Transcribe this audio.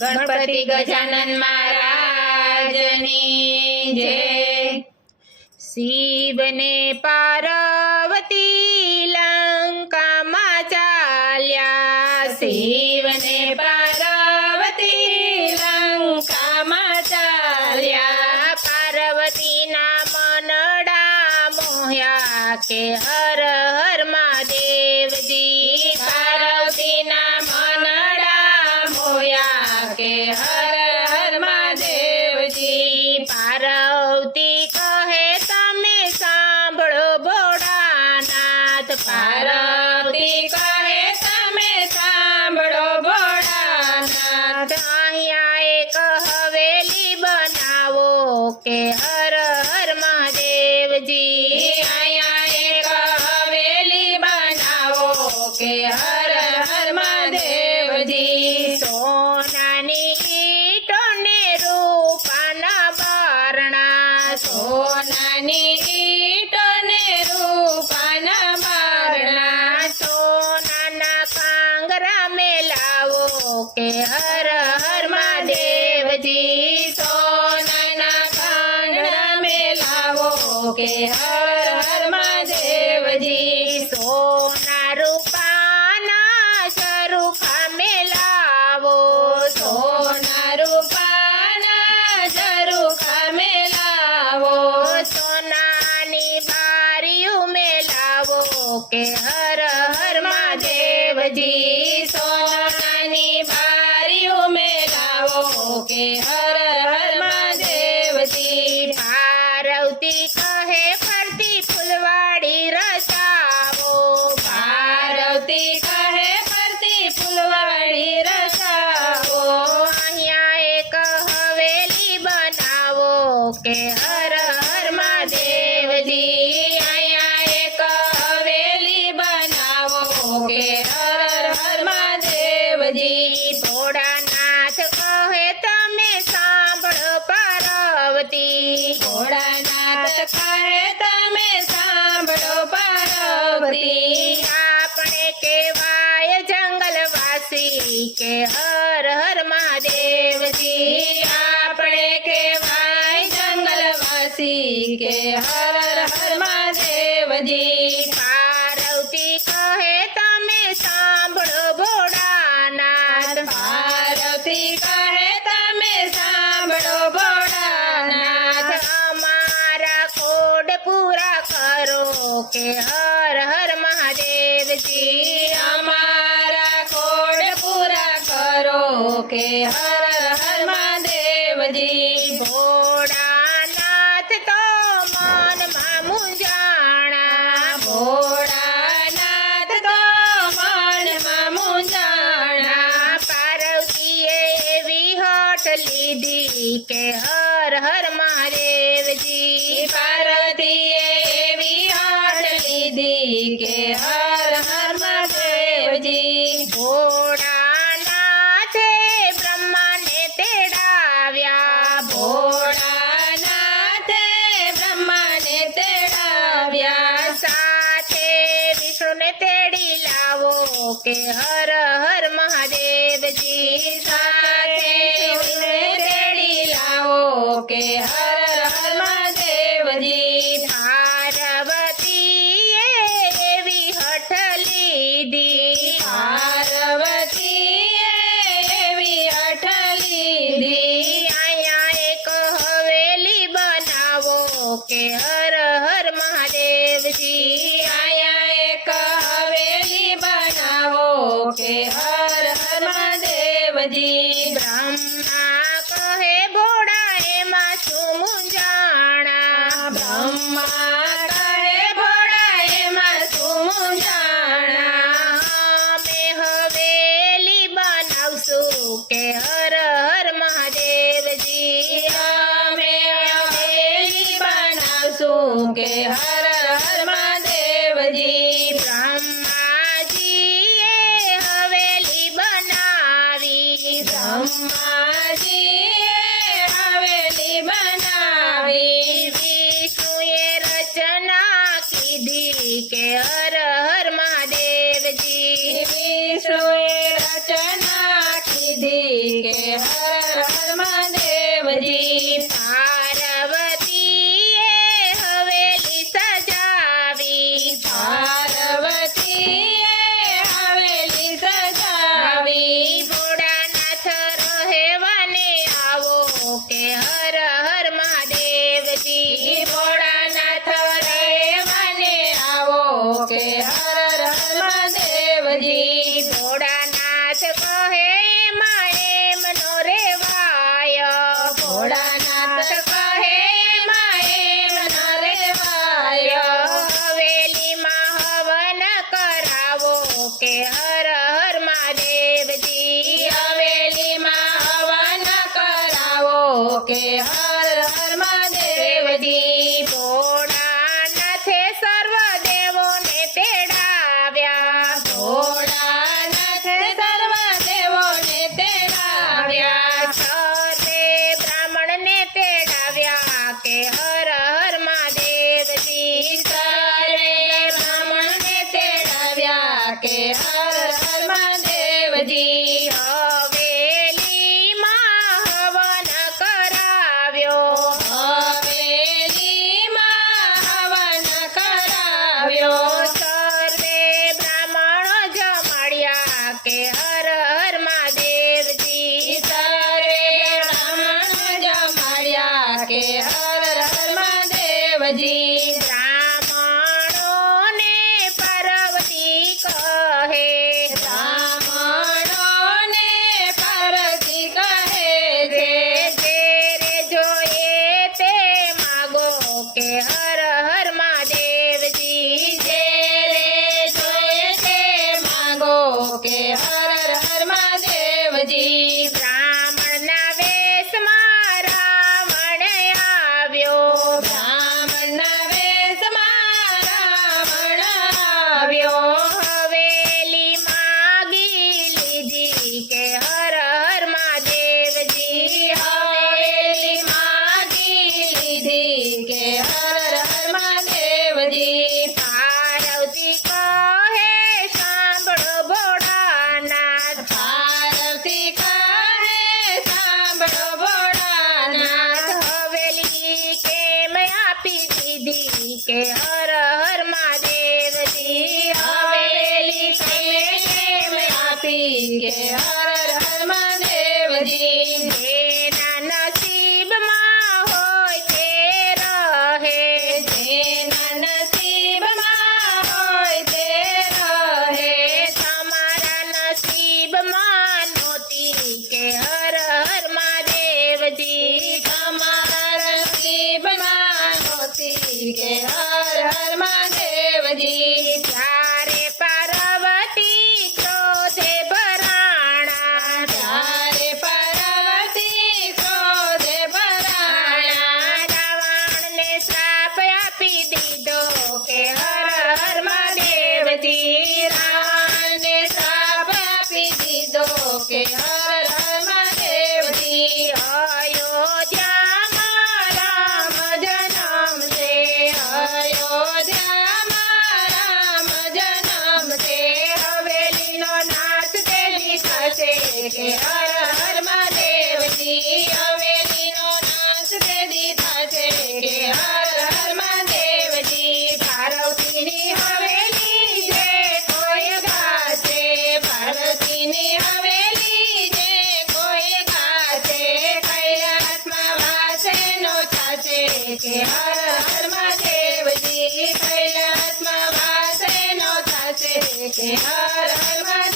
गणपति गजानन महाराज जय शिव ने पार्वती लंका माचाल्या शिव ने पार्वती लंका माचाल्या पार्वती नाम नड़ा के हर I don't के हर हर महादेव जी पार्वती कहे, फरती फुलवाड़ी रचाओ पार्वती कहे, फरती फुलवाड़ी रचाओ अहिया एक हवेली बनाओ के हर કે હર હર મહાદેવજી, ભોળાનાથ તો મનમાં મુંજાણા ભોળાનાથ તો મનમાં મુંજાણા પાર્વતીએ એવી હઠ લીધી કે હર હર મહાદેવજી. પાર્વતીએ એવી લીધી કે હર ભોળાનાથે બ્રહ્માને તેડાવ્યા સાથે વિષ્ણુને તેડી લાવો કે હા Karma Reggie. Yeah. We can't hide.